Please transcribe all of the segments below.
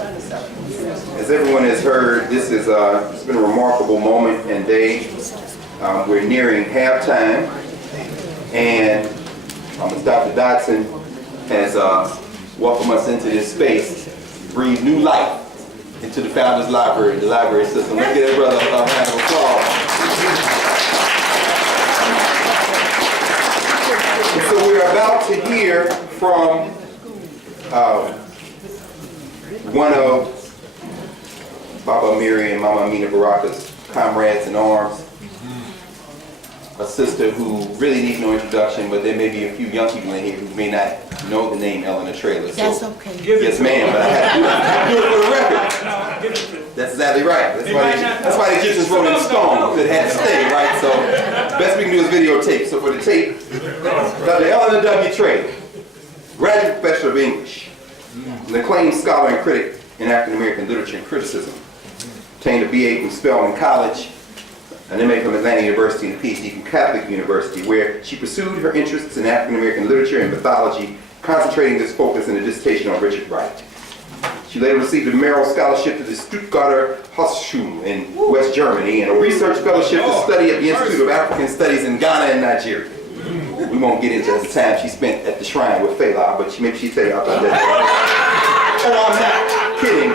As everyone has heard, this is it's been a remarkable moment and day. We're nearing halftime, and as Dr. Dodson has welcomed us into this space, breathe new life into the Founders Library, the library system. Let's give that brother a round of applause. And so we're about to hear from one of Baba Amiri and Mama Amina Baraka's comrades in arms, a sister who really needs no introduction, but there may be a few young people in here who may not know the name Eleanor Traylor. That's okay. Yes, ma'am, but I have to do it for the record. That's exactly right. That's why the Egyptians wrote in stone. It had to stay, right? So the best we can do is videotape. So for the tape, Dr. Eleanor W. Traylor, graduate professor of English, an acclaimed scholar and critic in African American literature and criticism, obtained a BA from Spelman College, an MA from Atlanta University, and a PhD from Catholic University, where she pursued her interests in African American literature and mythology, concentrating this focus in a dissertation on Richard Wright. She later received a Merrill Scholarship to the Stuttgarter Hochschule in West Germany and a research fellowship to study at the Institute of African Studies in Ghana and Nigeria. We won't get into the time she spent at the shrine with Fela, but maybe she'd tell you about that. And I'm not kidding.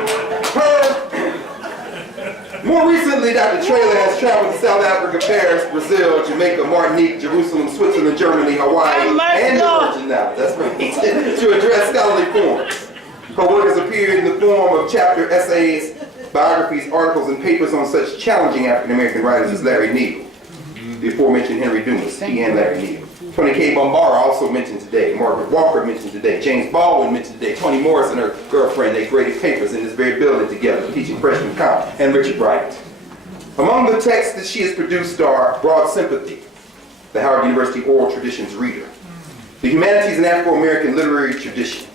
More recently, Dr. Traylor has traveled to South Africa, Paris, Brazil, Jamaica, Martinique, Jerusalem, Switzerland, Germany, Hawaii, and the Virgin Islands. That's right. To address scholarly forums. Her work has appeared in the form of chapter essays, biographies, articles, and papers on such challenging African American writers as Larry Neal, the aforementioned Henry Dumas, he and Larry Neal. Tony K. Bombara also mentioned today, Margaret Walker mentioned today, James Baldwin mentioned today, Toni Morris and her girlfriend, they graded papers in this very building together, teaching freshman comp, and Richard Wright. Among the texts that she has produced are Broad Sympathy, the Howard University Oral Traditions Reader, The Humanities and Afro-American Literary Tradition,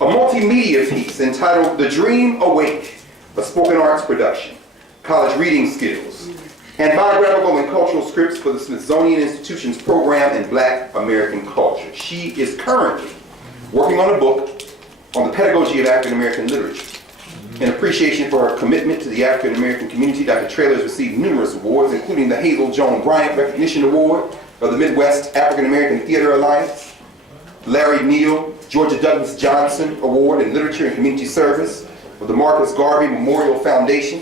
a multimedia piece entitled The Dream Awake, a spoken arts production, college reading skills, and biographical and cultural scripts for the Smithsonian Institution's program in Black American culture. She is currently working on a book on the pedagogy of African American literature. In appreciation for her commitment to the African American community, Dr. Traylor has received numerous awards, including the Hazel Joan Bryant Recognition Award of the Midwest African American Theater Alliance, Larry Neal Georgia Douglas Johnson Award in Literature and Community Service of the Marcus Garvey Memorial Foundation,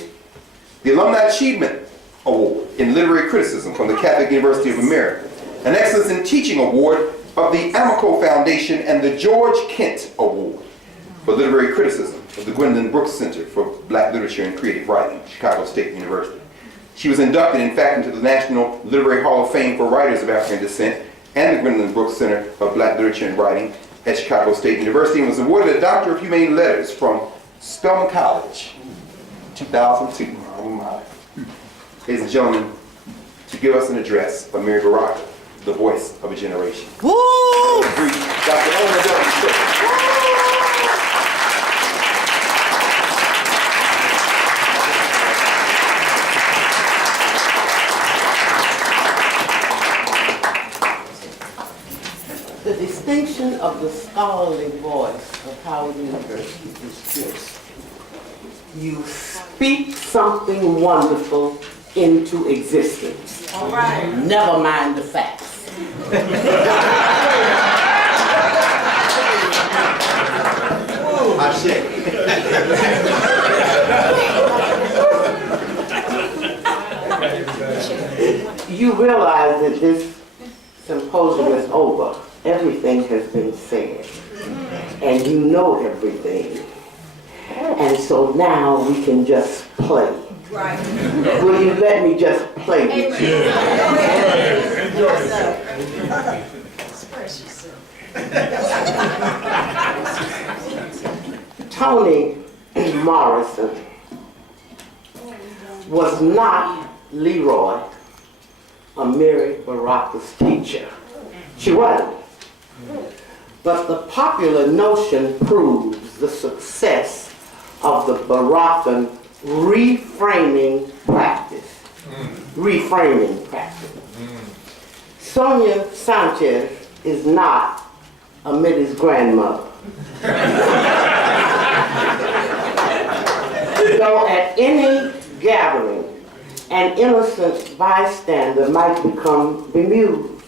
the Alumni Achievement Award in Literary Criticism from the Catholic University of America, an Excellence in Teaching Award of the Amico Foundation, and the George Kent Award for Literary Criticism of the Gwendolyn Brooks Center for Black Literature and Creative Writing, Chicago State University. She was inducted, in fact, into the National Literary Hall of Fame for Writers of African Descent and the Gwendolyn Brooks Center of Black Literature and Writing at Chicago State University, and was awarded a Doctor of Humane Letters from Spelman College, 2002. Oh my. Ladies and gentlemen, to give us an address, Amiri Baraka, the voice of a generation. Woo! Dr. Eleanor W. Traylor. The distinction of the scholarly voice of Howard University is this. You speak something wonderful into existence. All right. Never mind the facts. You realize that this symposium is over. Everything has been said. And you know everything. And so now we can just play. Right. Will you let me just play with you? Toni Morrison was not Leroy Amiri Baraka's teacher. She wasn't. But the popular notion proves the success of the Barakan reframing practice. Sonia Sanchez is not Amity's grandmother. though at any gathering, an innocent bystander might become bemused,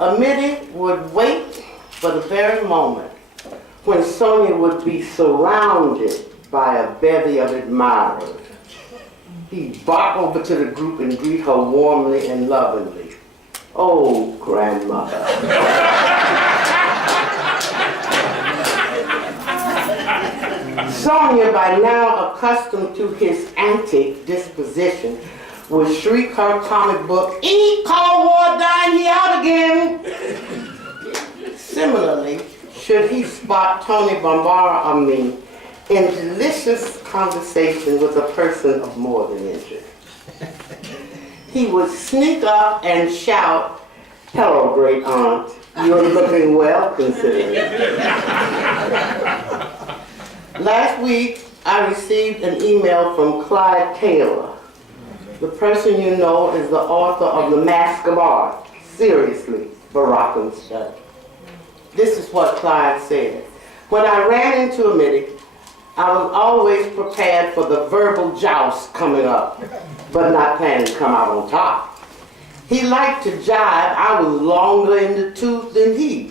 Amity would wait for the very moment when Sonia would be surrounded by a bevy of admirers. He'd bark over to the group and greet her warmly and lovingly. Oh, grandmother. Sonia, by now accustomed to his antic disposition, would shriek her comic book, "Eat Cold War Dine, he out again!" Similarly, should he spot Tony Bambara or me in delicious conversation with a person of more than interest, he would sneak up and shout, "Hello, great aunt. You're looking well considering." Last week, I received an email from Clyde Taylor. The person you know is the author of The Mask of Art. Seriously, Baroccan study. This is what Clyde said. When I ran into Amity, I was always prepared for the verbal joust coming up, but not planning to come out on top. He liked to jive. I was longer in the tooth than he.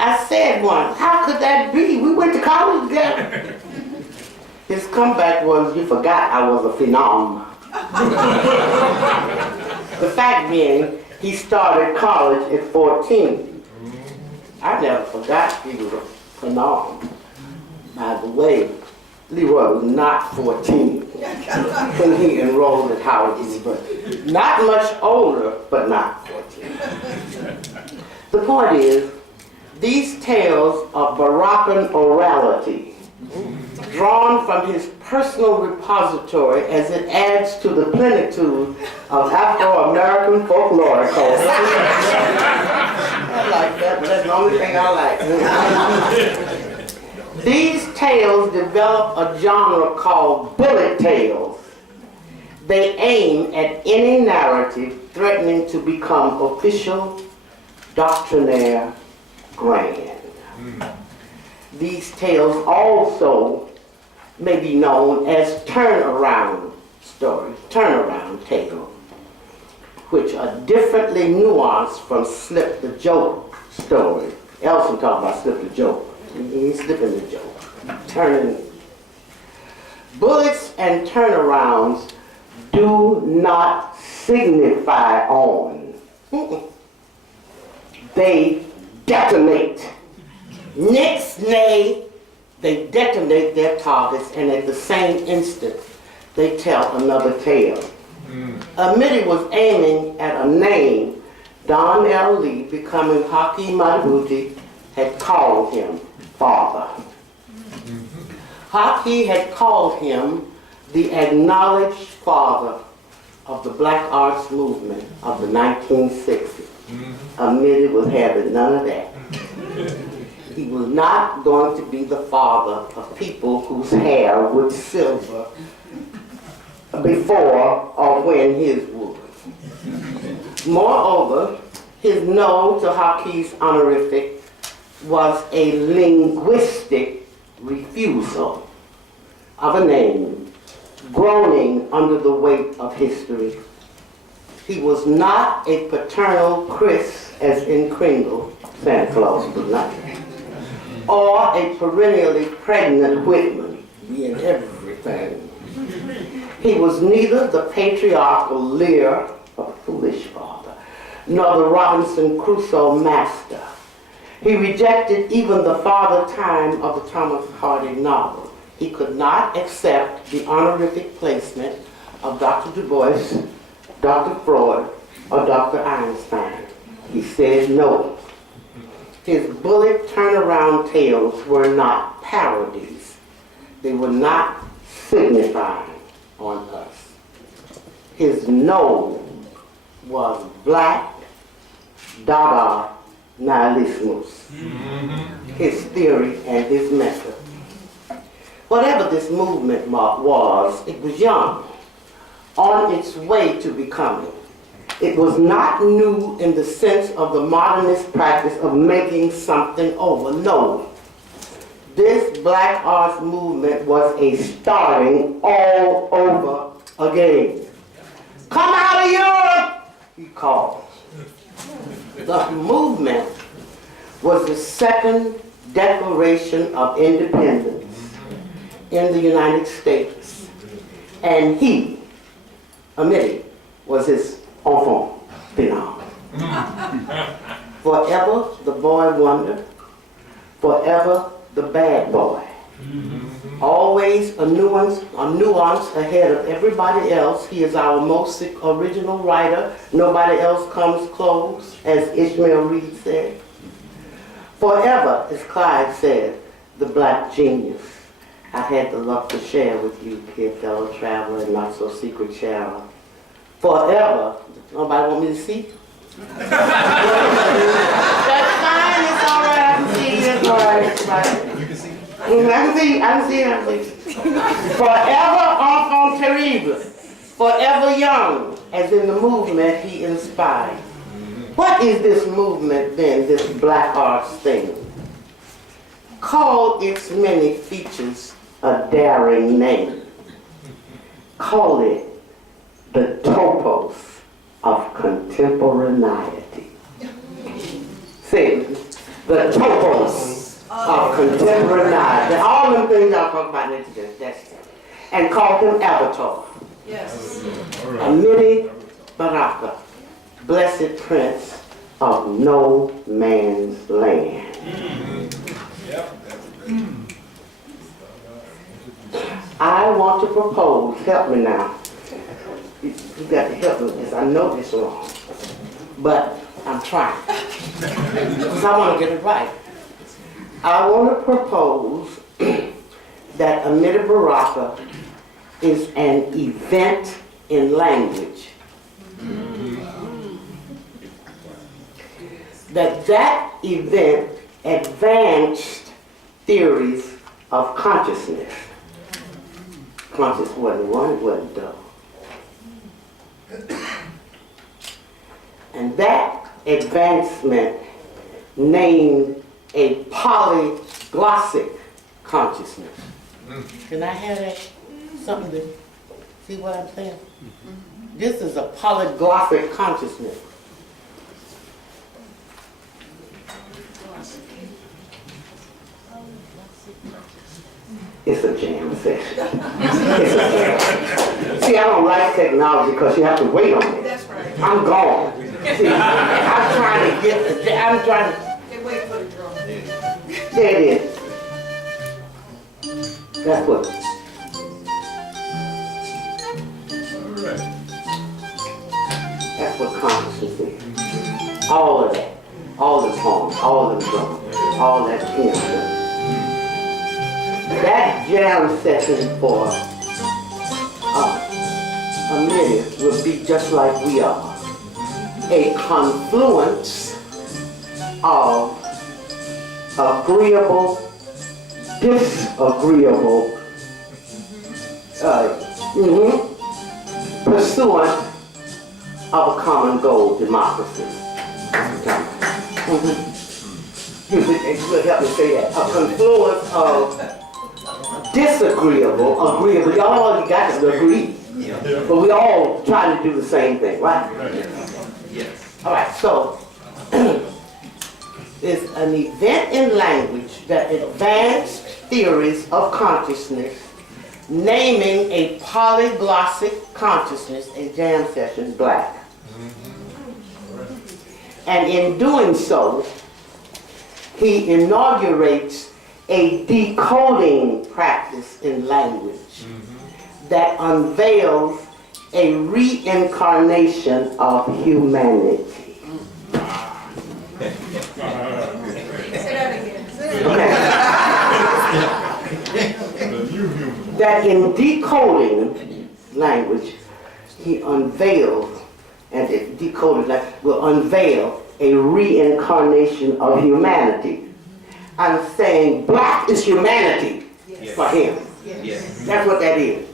I said once, "How could that be? We went to college together." His comeback was, "You forgot I was a phenom." The fact being, he started college at 14. I never forgot he was a phenom. By the way, Leroy was not 14 when he enrolled at Howard University. Not much older, but not 14. The point is, these tales of Baroccan orality, drawn from his personal repository as it adds to the plenitude of Afro-American folkloric culture. I like that, but that's the only thing I like. These tales develop a genre called bullet tales. They aim at any narrative threatening to become official, doctrinaire, grand. These tales also may be known as turnaround stories, turnaround tales, which are differently nuanced from slip the joke stories. Elson talked about slip the joke. He ain't slipping the joke. Turning. Bullets and turnarounds do not signify on. They detonate. Next, nay, they detonate their targets, and at the same instant, they tell another tale. Amity was aiming at a name Don L. Lee, becoming Haki Madhubuti, had called him father. Haki had called him the acknowledged father of the Black Arts Movement of the 1960s. Amity was having none of that. He was not going to be the father of people whose hair was silver before or when his was. Moreover, his no to Haki's honorific was a linguistic refusal of a name, groaning under the weight of history. He was not a paternal Chris, as in Kringle, Santa Claus was not, or a perennially pregnant Whitman, being everything. He was neither the patriarchal Lear, a foolish father, nor the Robinson Crusoe master. He rejected even the Father Time of the Thomas Hardy novel. He could not accept the honorific placement of Dr. Du Bois, Dr. Freud, or Dr. Einstein. He said no. His bullet turnaround tales were not parodies. They were not signifying on us. His no was black Dada nihilismus, his theory and his method. Whatever this movement was, it was young, on its way to becoming. It was not new in the sense of the modernist practice of making something over. No. this Black Arts movement was a starting all over again. Come out of Europe, he called. The movement was the second Declaration of Independence in the United States. And he, Amity, was his enfant phenom. Forever the boy wonder, forever the bad boy. Always a nuance ahead of everybody else. He is our most original writer. Nobody else comes close, as Ishmael Reed said. Forever, as Clyde said, the black genius. I had the luck to share with you, kid, fellow traveler, and not so secret sharer. Forever. Nobody want me to see? That's fine, it's all right, I can see it, it's all right, it's right. You can see? I can see it. Forever enfant terrible, forever young, as in the movement he inspired. What is this movement then, this Black Arts thing? Call its many features a daring name. Call it the topos of contemporaneity. Say it, the topos of contemporaneity. All them things I'll talk about next year, that's it. And call him Avatar. Yes. Amity Baraka, blessed prince of no man's land. I want to propose, help me now. You got to help me with this. I know this wrong, but I'm trying. Because I want to get it right. I want to propose that Amity Baraka is an event in language. That event advanced theories of consciousness. Conscious wasn't one, it wasn't double. And that advancement named a polyglossic consciousness. Can I have that? Something to see what I'm saying? This is a polyglossic consciousness. It's a jam session. It's a jam. See, I don't like technology because you have to wait on it. That's right. I'm gone. See, I'm trying to get the, I'm trying to, They wait for the drum. there it is. That's what. That's what consciousness is. All of that. All the poems, all the drums, all that piano. That jam session for a minute will be just like we are. A confluence of agreeable, disagreeable, pursuant of a common goal, democracy. It will help me say that. A confluence of disagreeable, agreeable. Y'all got to agree. But we all trying to do the same thing, right? Yes. All right, so it's an event in language that advanced theories of consciousness, naming a polyglossic consciousness, a jam session, black. And in doing so, he inaugurates a decoding practice in language that unveils a reincarnation of humanity. Say that again. Okay. That in decoding language, he unveils, and it decoded language will unveil a reincarnation of humanity. I'm saying black is humanity for him. Yes. That's what that is.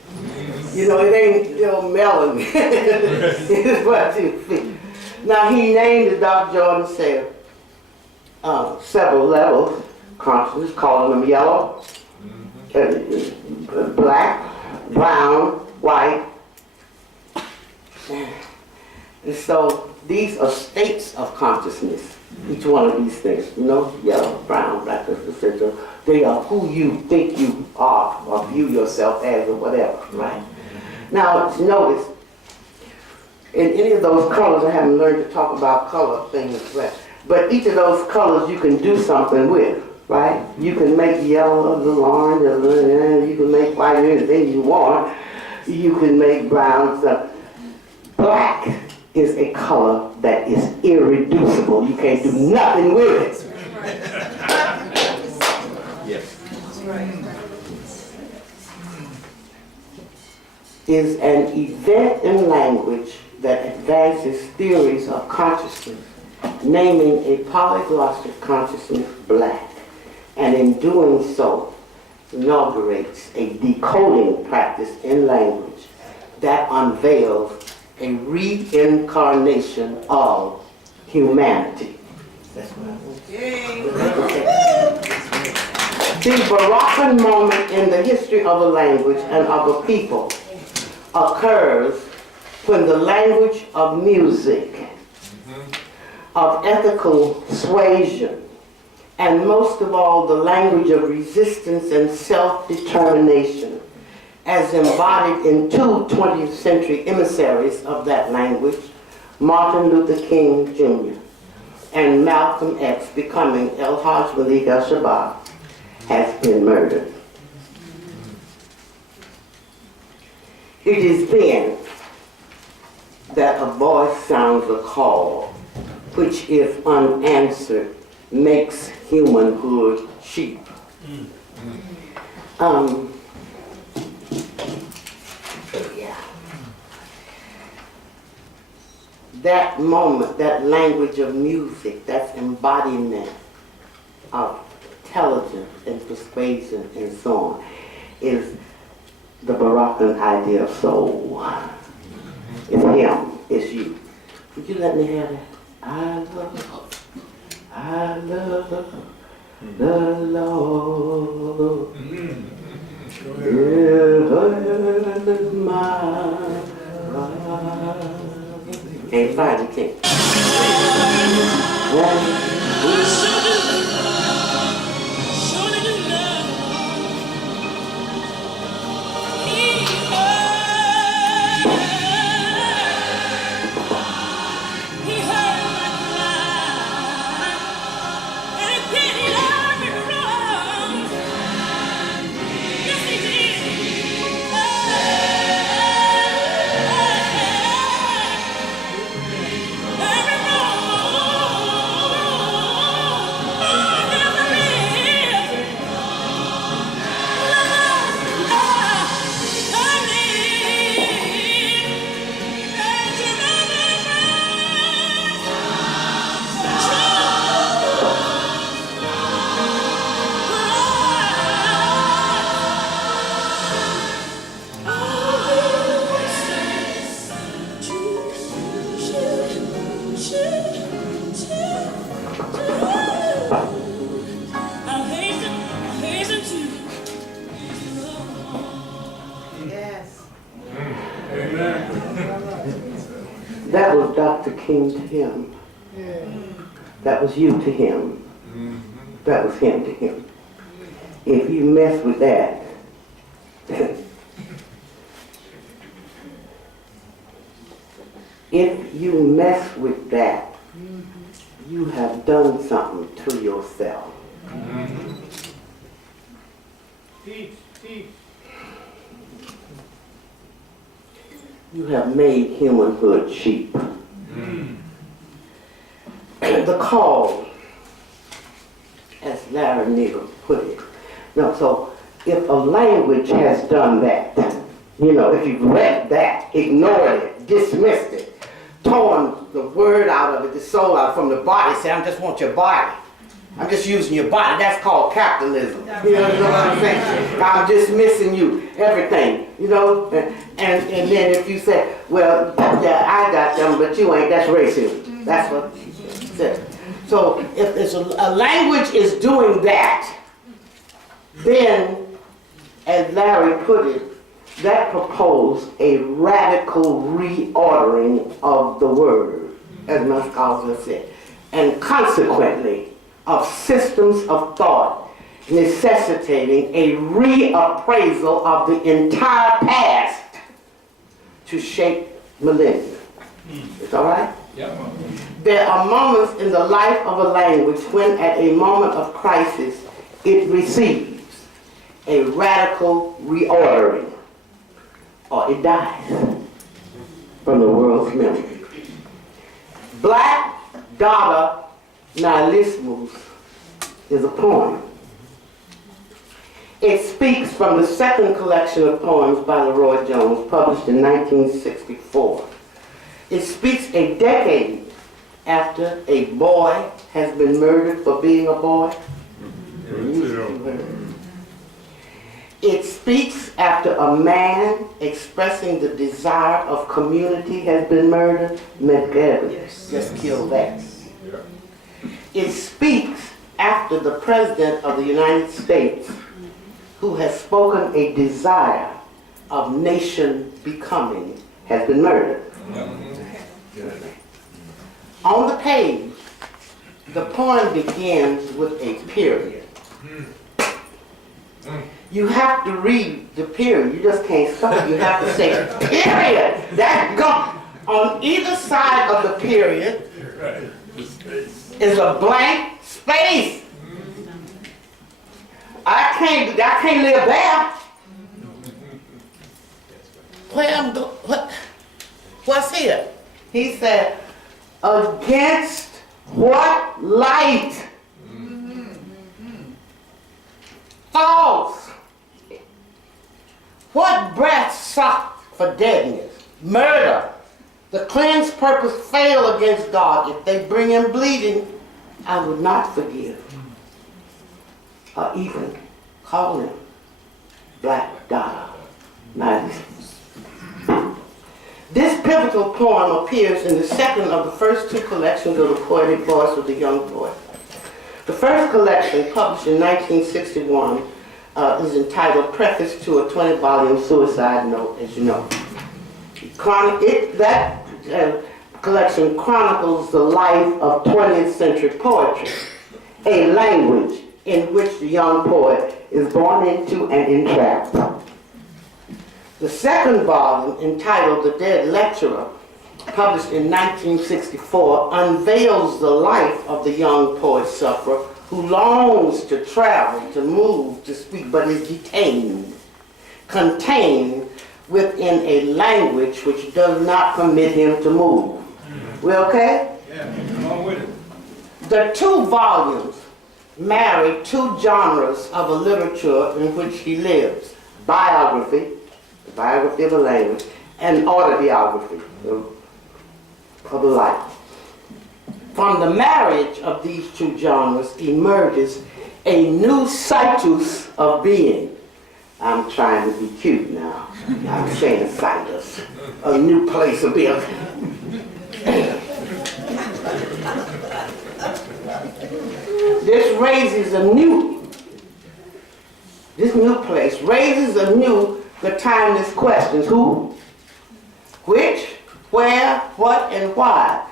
You know, it ain't melon. It's what you think. Now he named, as Dr. Jordan said, several levels, consciousness, calling them yellow, black, brown, white. And so these are states of consciousness, each one of these things, you know, yellow, brown, black, etc. They are who you think you are or view yourself as or whatever, right? Now, notice, in any of those colors, I haven't learned to talk about color things, but each of those colors you can do something with, right? You can make yellow a little orange, you can make white, anything you want. You can make brown stuff. Black is a color that is irreducible. You can't do nothing with it. Yes. Is an event in language that advances theories of consciousness, naming a polyglottic consciousness black, and in doing so inaugurates a decoding practice in language that unveils a reincarnation of humanity. That's what I want. The Baroccan moment in the history of a language and of a people occurs when the language of music, of ethical suasion, and most of all the language of resistance and self-determination, as embodied in two 20th century emissaries of that language, Martin Luther King Jr. and Malcolm X becoming El Hajj Malik al-Shabaab, has been murdered. It is then that a voice sounds a call, which if unanswered makes humanhood cheap. Yeah. That moment, that language of music, that embodiment of intelligence and persuasion and so on, is the Baroccan idea of soul. It's him, it's you. Would you let me have that? I love the Lord. Here's my life. Can't find it, can't. That was Dr. King to him. That was you to him. That was him to him. If you mess with that, if you mess with that, you have done something to yourself. You have made humanhood cheap. The call, as Larry Neal put it. No, so if a language has done that, you know, if you've read that, ignored it, dismissed it, torn the word out of it, the soul out from the body, say, I just want your body. I'm just using your body. That's called capitalism. You know what I'm saying? I'm dismissing you, everything, you know? And then if you say, well, yeah, I got them, but you ain't, that's racism. That's what he said. So So if it's a language is doing that, then, as Larry put it, that proposed a radical reordering of the word, as Muscalza said, and consequently of systems of thought, necessitating a reappraisal of the entire past to shape millennia. It's all right? Yep. There are moments in the life of a language when at a moment of crisis it receives a radical reordering, or it dies from the world's memory. Black Dada Nihilismus is a poem. It speaks from the second collection of poems by Leroy Jones, published in 1964. It speaks a decade after a boy has been murdered for being a boy. It speaks after a man expressing the desire of community has been murdered. Medvedev just killed that. It speaks after the President of the United States, who has spoken a desire of nation becoming, has been murdered. On the page, the poem begins with a period. You have to read the period. You just can't stop. You have to say, period. That's gone. On either side of the period is a blank space. I can't live there. What's here? He said, against what light falls? What breath sought for deadness? Murder. The cleanse purpose fail against God. If they bring him bleeding, I would not forgive. Or even call him Black Dada Nihilismus. This pivotal poem appears in the second of the first two collections of the poetic voice of the young poet. The first collection, published in 1961, is entitled Preface to a 20-volume suicide note, as you know. That collection chronicles the life of 20th century poetry, a language in which the young poet is born into and entrapped. The second volume, entitled The Dead Lecturer, published in 1964, unveils the life of the young poet sufferer who longs to travel, to move, to speak, but is detained, contained within a language which does not permit him to move. We okay? Yeah, come on with it. The two volumes marry two genres of a literature in which he lives: biography, the biography of a language, and autobiography of a life. From the marriage of these two genres emerges a new situs of being. I'm trying to be cute now. I'm saying situs, a new place of being. This new place raises anew the timeless questions: who, which, where, what, and why.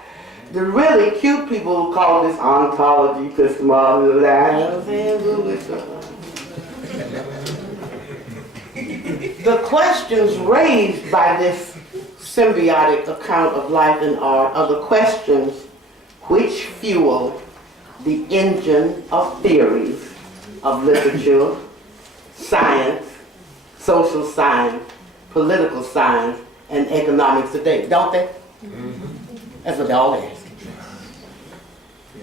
The really cute people who call this ontology, epistemology, the questions raised by this symbiotic account of life and art are the questions which fuel the engine of theories of literature, science, social science, political science, and economics today, don't they? That's what they all ask.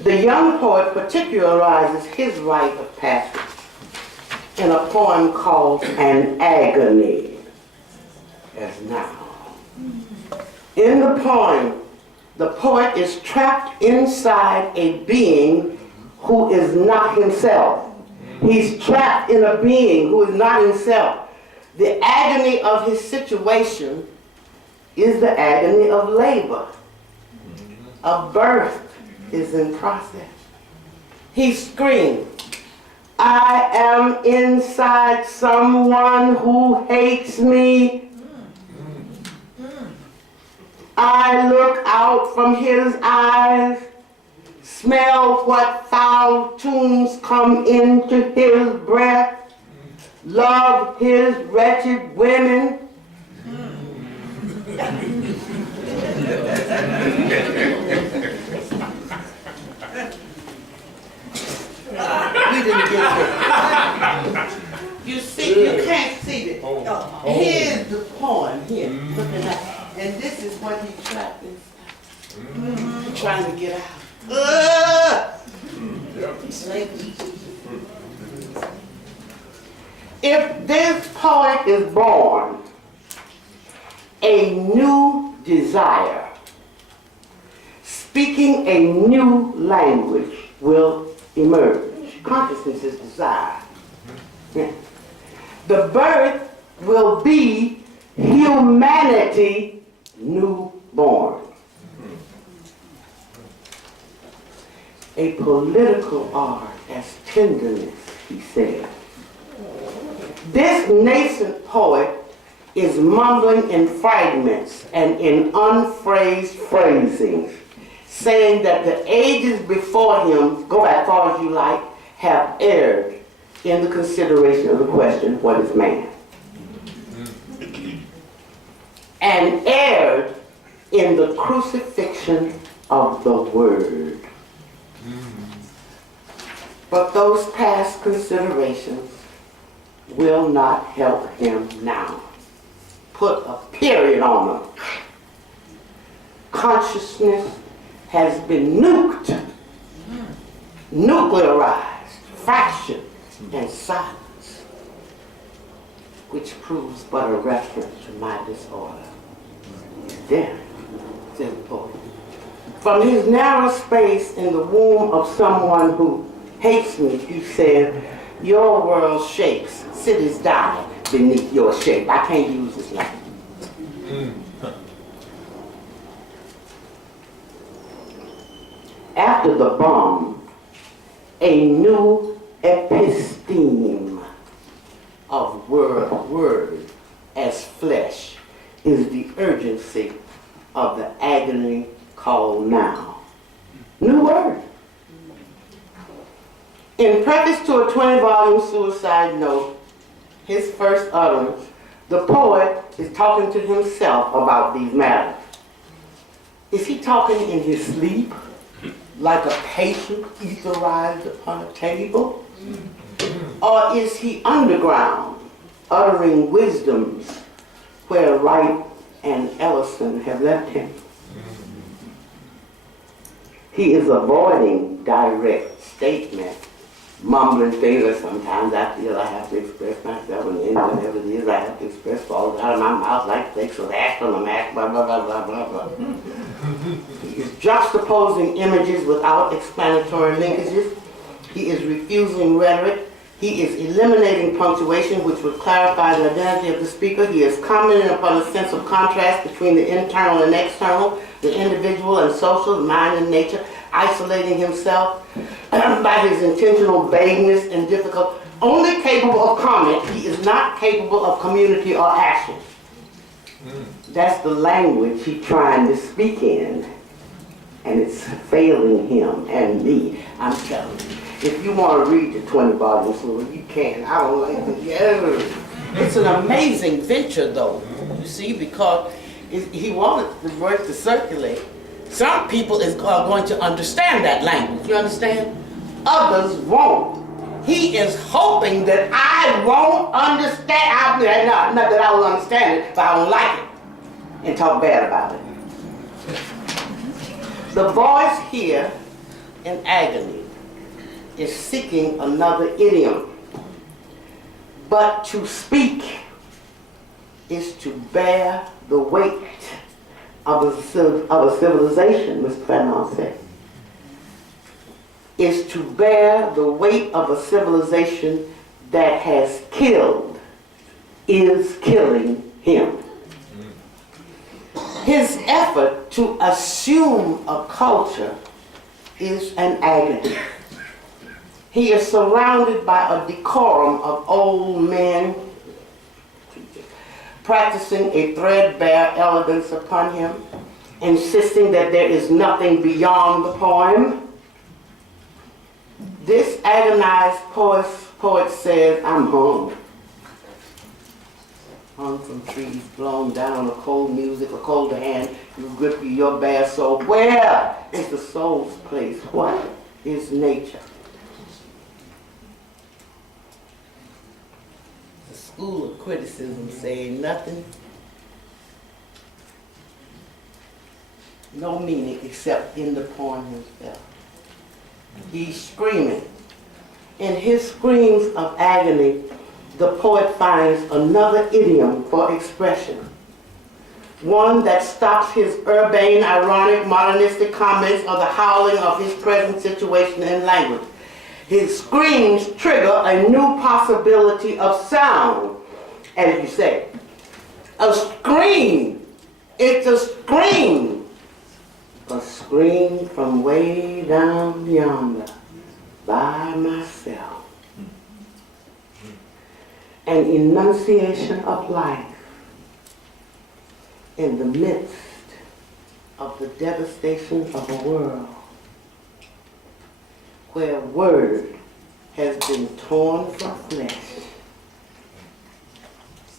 The young poet particularizes his rite of passage in a poem called An Agony, as now. In the poem, the poet is trapped inside a being who is not himself. He's trapped in a being who is not himself. The agony of his situation is the agony of labor. A birth is in process. he screamed, I am inside someone who hates me. I look out from his eyes, smell what foul tunes come into his breath, love his wretched women. We didn't get it. You see, you can't see it. Here's the poem here. Look at that. And this is what he trapped inside. Trying to get out. If this poet is born, a new desire, speaking a new language will emerge. Consciousness is desire. Yeah. The birth will be humanity newborn. A political art as tenderness, he said. This nascent poet is mumbling in fragments and in unphrased phrasings, saying that the ages before him, go back far as you like, have erred in the consideration of the question, what is man? And erred in the crucifixion of the word. But those past considerations will not help him now. Put a period on them. Consciousness has been nuked, nuclearized, fractured, and silenced, which proves but a reference to my disorder. There, said the poet. From his narrow space in the womb of someone who hates me, he said, your world shakes, cities die beneath your shape. I can't use this language. After the bomb, a new episteme of word as flesh is the urgency of the agony called now. New word. In preface to a 20-volume suicide note, his first utterance, the poet is talking to himself about these matters. Is he talking in his sleep, like a patient etherized upon a table? Or is he underground, uttering wisdoms where Wright and Ellison have left him? He is avoiding direct statement, mumbling things that sometimes I feel I have to express myself, and then whatever it is I have to express falls out of my mouth like flakes of ash from a match, blah, blah, blah, blah, blah, blah. He is juxtaposing images without explanatory linkages. He is refusing rhetoric. He is eliminating punctuation, which would clarify the identity of the speaker. He is commenting upon a sense of contrast between the internal and external, the individual and social, the mind and nature, isolating himself by his intentional vagueness and difficult. Only capable of comment, he is not capable of community or action. That's the language he's trying to speak in, and it's failing him and me. I'm telling you. If you want to read the 20 volumes, well, you can. I don't like it. Yeah. It's an amazing venture, though, you see, because he wanted the word to circulate. Some people are going to understand that language, you understand? Others won't. He is hoping that I won't understand. Not that I will understand it, but I won't like it and talk bad about it. The voice here in agony is seeking another idiom. But to speak is to bear the weight of a civilization, Mr. Fanon said. Is to bear the weight of a civilization that has killed, is killing him. His effort to assume a culture is an agony. He is surrounded by a decorum of old men practicing a threadbare elegance upon him, insisting that there is nothing beyond the poem. This agonized poet says, I'm hung. Hung from trees, blown down, a cold music, a colder hand, you grip your bare soul. Where is the soul's place? What is nature? The school of criticism saying nothing, no meaning except in the poem himself. He's screaming. In his screams of agony, the poet finds another idiom for expression. One that stops his urbane, ironic, modernistic comments or the howling of his present situation in language. His screams trigger a new possibility of sound, as you say. A scream. It's a scream. A scream from way down yonder by myself. An enunciation of life in the midst of the devastation of a world where word has been torn from flesh,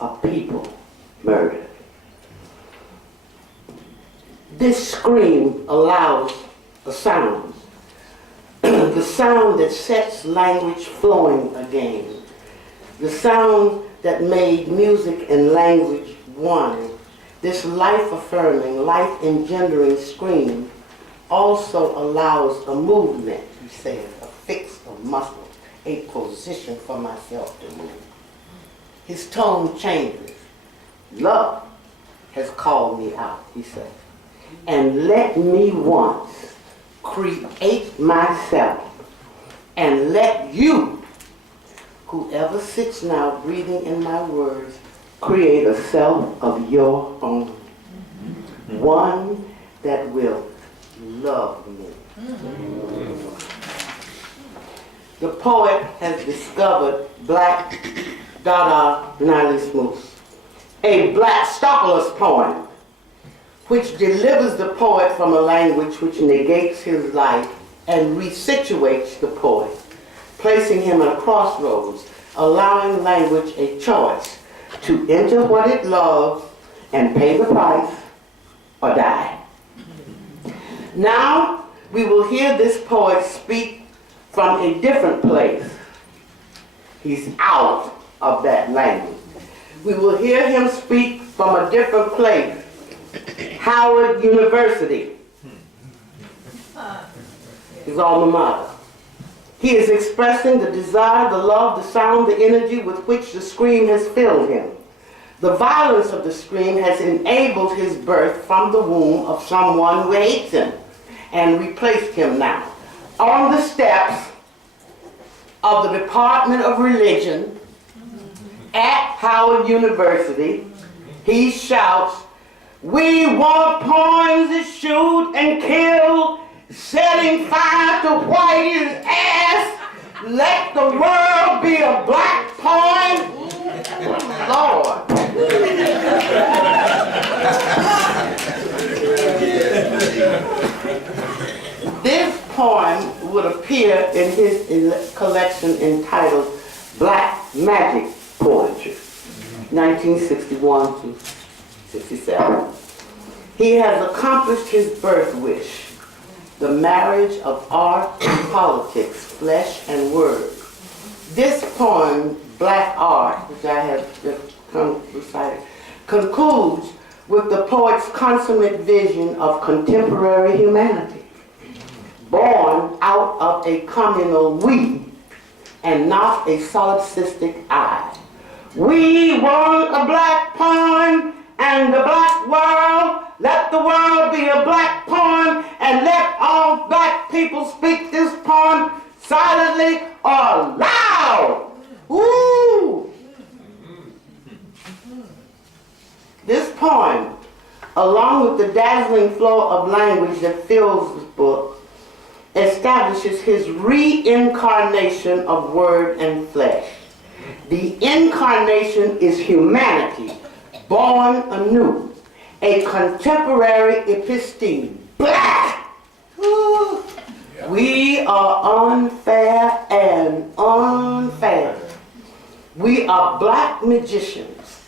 a people murdered. This scream allows a sound, the sound that sets language flowing again. The sound that made music and language one, this life-affirming, life-engendering scream also allows a movement, you say, a fix of muscle, a position for myself to move. His tone changes. Love has called me out, he says, and let me once create myself, and let you, whoever sits now breathing in my words, create a self of your own. One that will love me. The poet has discovered Black Dada Nihilismus, a black stopulous poem, which delivers the poet from a language which negates his life and resituates the poet, placing him at a crossroads, allowing language a choice to enter what it loves and pay the price or die. Now we will hear this poet speak from a different place. He's out of that language. We will hear him speak from a different place. Howard University, his alma mater. He is expressing the desire, the love, the sound, the energy with which the scream has filled him. The violence of the scream has enabled his birth from the womb of someone who hates him and replaced him now on the steps of the Department of Religion at Howard University. He shouts, "We want poems that shoot and kill, setting fire to Whitey's ass. Let the world be a black poem." Lord. This poem would appear in his collection entitled Black Magic Poetry, 1961 to 67. He has accomplished his birth wish, the marriage of art and politics, flesh and word. This poem, Black Art, which I have just recited, concludes with the poet's consummate vision of contemporary humanity, born out of a communal we and not a solipsistic I. We want a black poem and a black world. Let the world be a black poem, and let all black people speak this poem silently or loud. Woo! This poem, along with the dazzling flow of language that fills this book, establishes his reincarnation of word and flesh. The incarnation is humanity, born anew, a contemporary episteme. Black! Ooh. We are unfair and unfair. We are black magicians.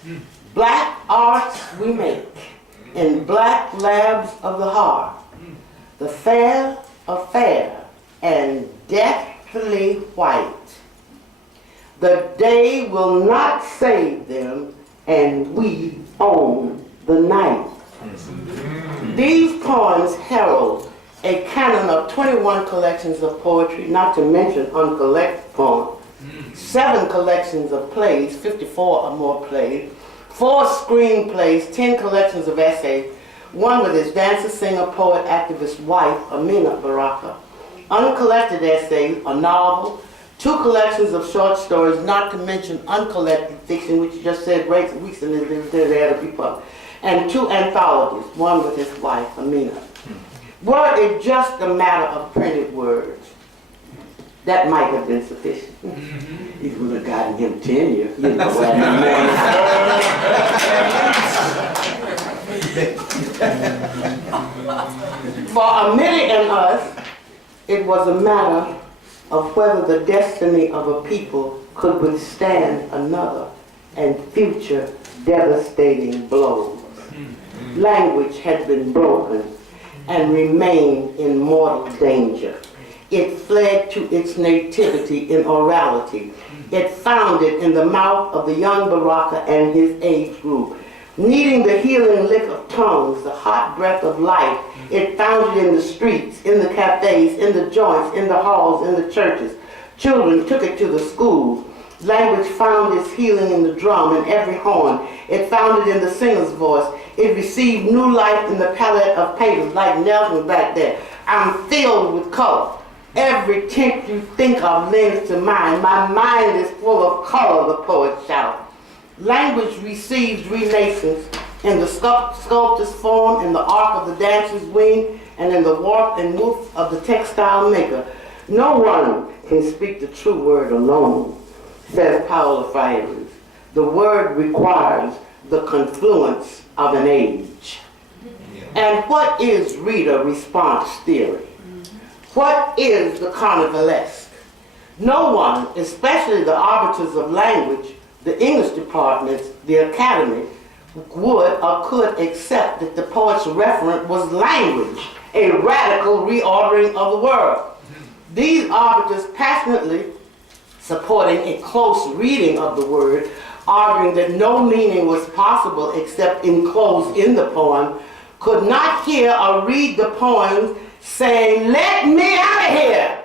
Black arts we make in black labs of the heart. The fair are fair and deathly white. The day will not save them, and we own the night. These poems herald a canon of 21 collections of poetry, not to mention uncollected poems, 7 collections of plays, 54 or more plays, 4 screenplays, 10 collections of essays, one with his dancer, singer, poet, activist wife, Amina Baraka, uncollected essays, a novel, 2 collections of short stories, not to mention uncollected fiction, which you just said breaks weeks and there to be published, and 2 anthologies, one with his wife, Amina. Were it just a matter of printed words, that might have been sufficient. It would have gotten him tenure, you know what I mean? For Amina and us, it was a matter of whether the destiny of a people could withstand another and future devastating blows. Language had been broken and remained in mortal danger. It fled to its nativity in orality. It found it in the mouth of the young Baraka and his age group. Needing the healing lick of tongues, the hot breath of life, it found it in the streets, in the cafes, in the joints, in the halls, in the churches. Children took it to the schools. Language found its healing in the drum, in every horn. It found it in the singer's voice. It received new life in the palette of painters, like Nelson back there. I'm filled with color. Every tint you think of links to mine. My mind is full of color, the poet shouted. Language receives renaissance in the sculptor's form, in the arc of the dancer's wing, and in the warp and woof of the textile maker. No one can speak the true word alone, says Paulo Freire. The word requires the confluence of an age. And what is reader response theory? What is the carnivalesque? No one, especially the arbiters of language, the English departments, the academy, would or could accept that the poet's referent was language, a radical reordering of the world. These arbiters passionately supporting a close reading of the word, arguing that no meaning was possible except enclosed in the poem, could not hear or read the poem saying, "Let me out of here!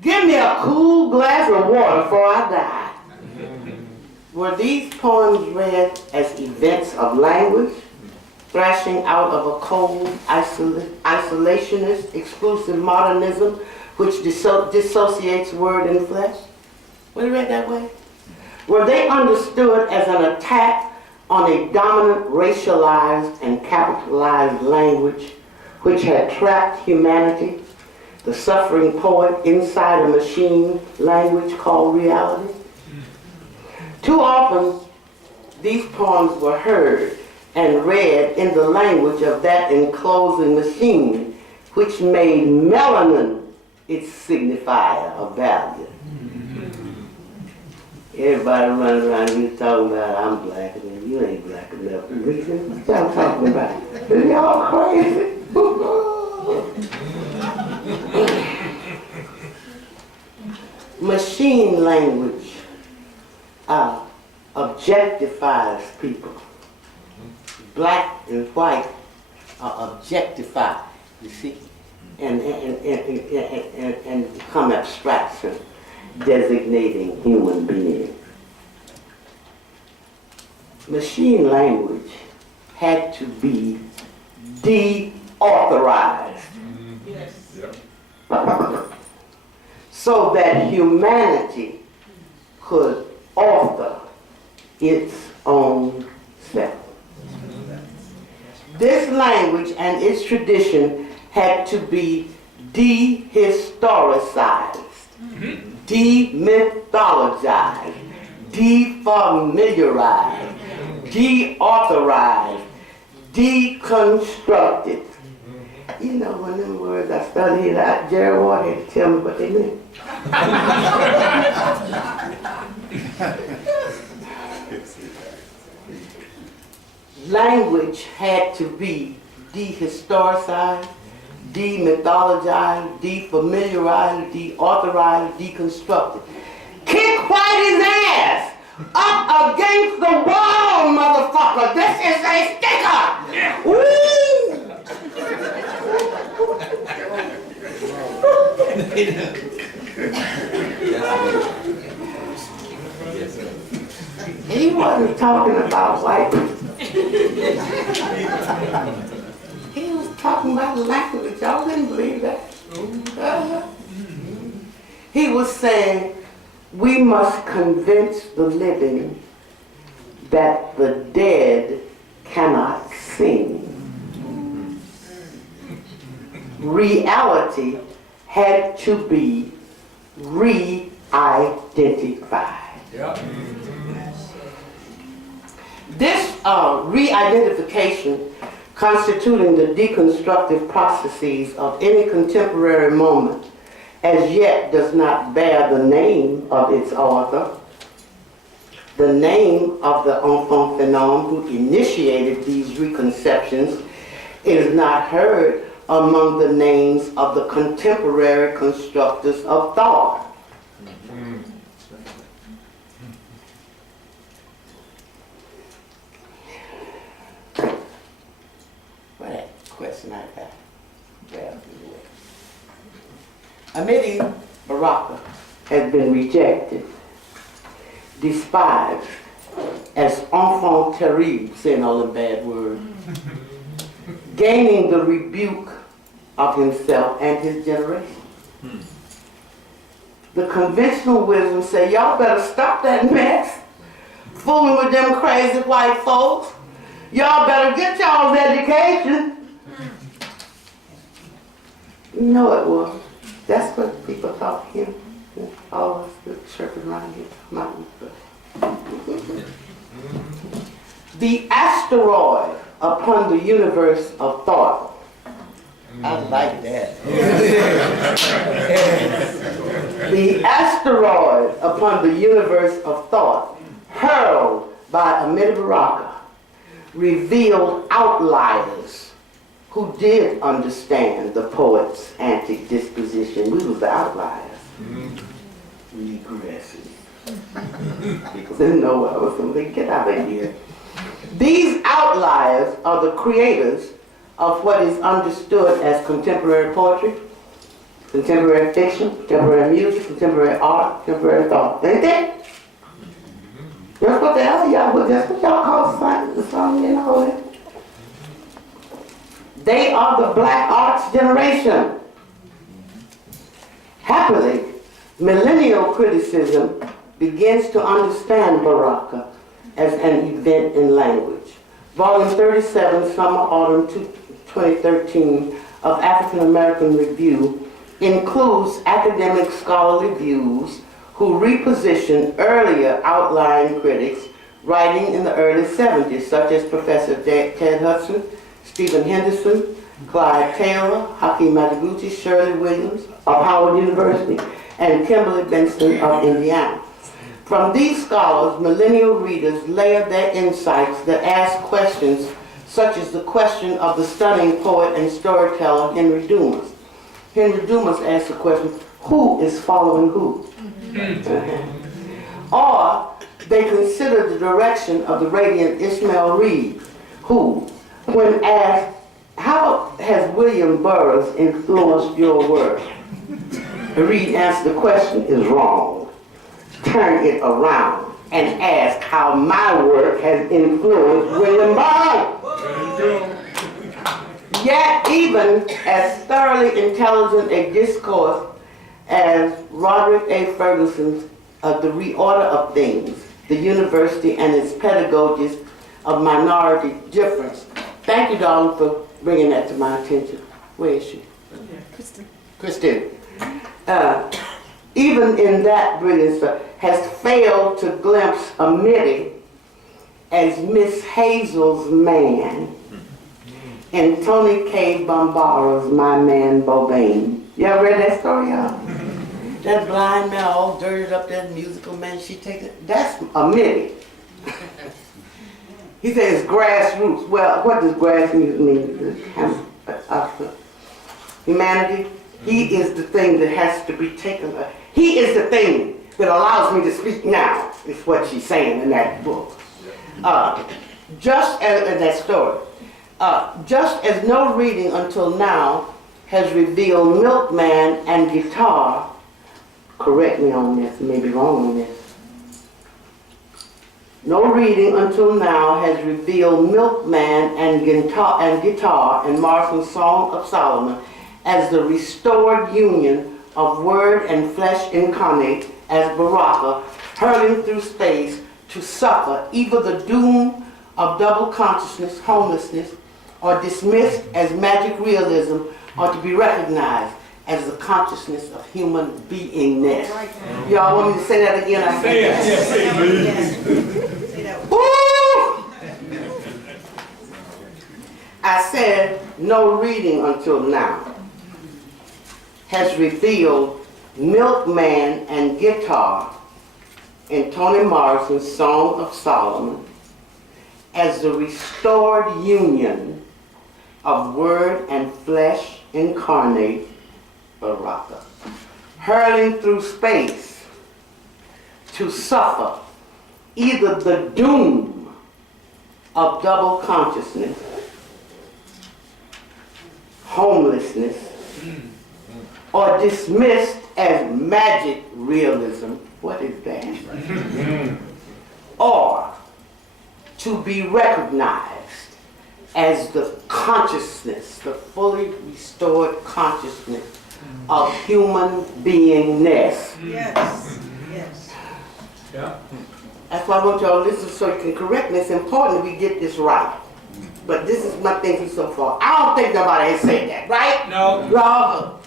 Give me a cool glass of water before I die." Were these poems read as events of language, thrashing out of a cold, isolationist, exclusive modernism which dissociates word and flesh? Were they read that way? Were they understood as an attack on a dominant racialized and capitalized language which had trapped humanity, the suffering poet, inside a machine language called reality? Too often, these poems were heard and read in the language of that enclosing machine, which made melanin its signifier of value. Everybody running around here talking about, I'm black, and you ain't black enough. What y'all talking about? Are y'all crazy? Machine language objectifies people. Black and white are objectified, you see, and become abstraction, designating human beings. Machine language had to be deauthorized. Yes. So that humanity could author its own self. This language and its tradition had to be dehistoricized, demythologized, defamiliarized, deauthorized, deconstructed. You know, one of them words I studied out, Jerry Ward had to tell me what they meant. Language had to be dehistoricized, demythologized, defamiliarized, deauthorized, deconstructed. Kick Whitey's ass up against the wall, motherfucker. This is a sticker. Woo! He wasn't talking about white people. He was talking about language. Y'all didn't believe that. He was saying, we must convince the living that the dead cannot sing. Reality had to be re-identified. Yep. This re-identification, constituting the deconstructive processes of any contemporary moment, as yet does not bear the name of its author. The name of the enfant phénomène who initiated these reconceptions is not heard among the names of the contemporary constructors of thought. What that question I got? Amidi Baraka has been rejected, despised as enfant terrible, saying all the bad words, gaining the rebuke of himself and his generation. The conventional wisdom say, y'all better stop that mess, fooling with them crazy white folks. Y'all better get y'all's education. You know it was. That's what people thought him. All of us the chirping around here. The asteroid upon the universe of thought. I like that. The asteroid upon the universe of thought, hurled by Amidi Baraka, revealed outliers who did understand the poet's antic disposition. We was the outliers. Regressive. People didn't know what I was going to get out of here. These outliers are the creators of what is understood as contemporary poetry, contemporary fiction, contemporary music, contemporary art, contemporary thought. Ain't they? That's what the hell y'all, that's what y'all call song, you know. They are the black arts generation. Happily, millennial criticism begins to understand Baraka as an event in language. Volume 37, Summer Autumn 2013 of African American Review includes academic scholarly views who reposition earlier outlying critics writing in the early 70s, such as Professor Ted Hudson, Stephen Henderson, Clyde Taylor, Hakeem Mataguchi, Shirley Williams of Howard University, and Kimberly Benson of Indiana. From these scholars, millennial readers layer their insights that ask questions such as the question of the stunning poet and storyteller Henry Dumas. Henry Dumas asked the question, who is following who? Or they consider the direction of the radiant Ishmael Reed, who, when asked, how has William Burroughs influenced your work? Reed answered, the question is wrong. Turn it around and ask how my work has influenced William Burroughs. Yet even as thoroughly intelligent a discourse as Roderick A. Ferguson's The Reorder of Things, the University and its Pedagogies of Minority Difference. Thank you, darling, for bringing that to my attention. Where is she? Kristen. Christian, even in that brilliance, has failed to glimpse a Mitty as Miss Hazel's man in Tony K. Bombara's My Man Bobain. Y'all read that story, y'all? That blind man all dirted up, that musical man, she taking, that's a Mitty. He says grassroots. Well, what does grassroots mean? Humanity. He is the thing that has to be taken. He is the thing that allows me to speak now, is what she's saying in that book. Just as in that story, just as no reading until now has revealed milkman and guitar. Correct me on this, I may be wrong on this. No reading until now has revealed milkman and guitar in Morrison's Song of Solomon as the restored union of word and flesh incarnate as Baraka, hurling through space to suffer either the doom of double consciousness, homelessness, or dismissed as magic realism, or to be recognized as the consciousness of human beingness. Y'all want me to say that again? I say it. Yes, say that one. I said no reading until now has revealed milkman and guitar in Toni Morrison's Song of Solomon as the restored union of word and flesh incarnate Baraka, hurling through space to suffer either the doom of double consciousness, homelessness, or dismissed as magic realism. What is that? Or to be recognized as the consciousness, the fully restored consciousness of human beingness. Yes, yes. Yeah. That's why I want y'all to listen so you can correct me. It's important that we get this right. But this is my thinking so far. I don't think nobody has said that, right? No. Y'all,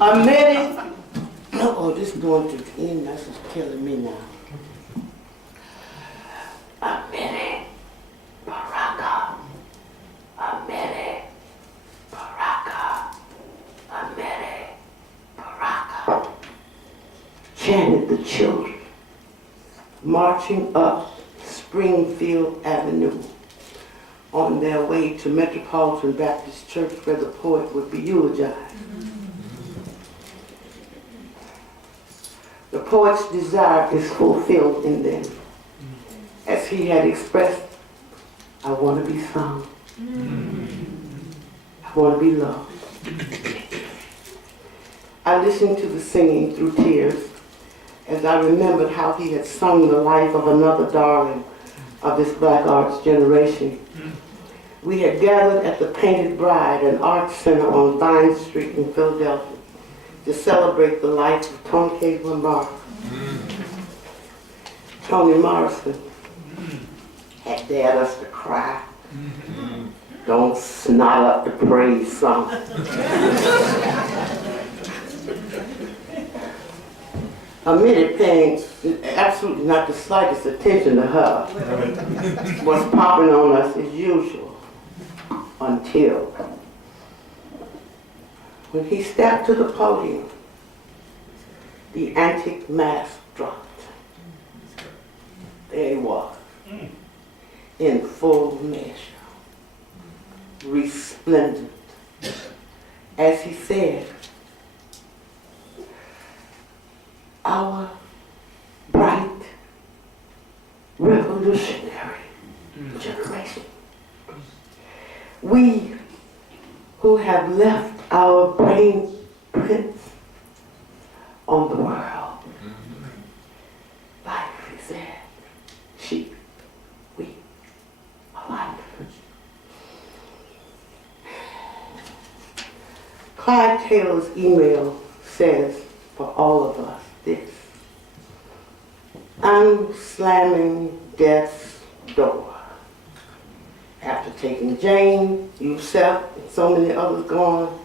admitting, oh, this is going to the end. This is killing me now. Admitting, Baraka. Admitting, Baraka. Admitting, Baraka. Chanted the children, marching up Springfield Avenue on their way to Metropolitan Baptist Church where the poet would be eulogized. The poet's desire is fulfilled in them. As he had expressed, I want to be sung. I want to be loved. I listened to the singing through tears as I remembered how he had sung the life of another darling of this black arts generation. We had gathered at the Painted Bride, an art center on Vine Street in Philadelphia, to celebrate the life of Tony K. Bombara. Toni Morrison had dared us to cry. Don't snot up the praise song. Omitted paying absolutely not the slightest attention to her was popping on us as usual until when he stepped to the podium, the antique mask dropped. There he was, in full measure, resplendent, as he said, our bright, revolutionary generation. We who have left our brain prints on the world. Life is there. She, we, alive. Clyde Taylor's email says for all of us this: I'm slamming death's door. After taking Jane, Yusef, and so many others gone,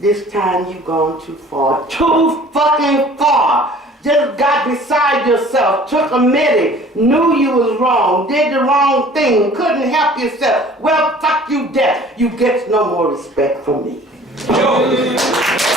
This time you gone too far. Too fucking far. Just got beside yourself, took a minute, knew you was wrong, did the wrong thing, couldn't help yourself. Well, fuck you, death. You get no more respect from me. Yo.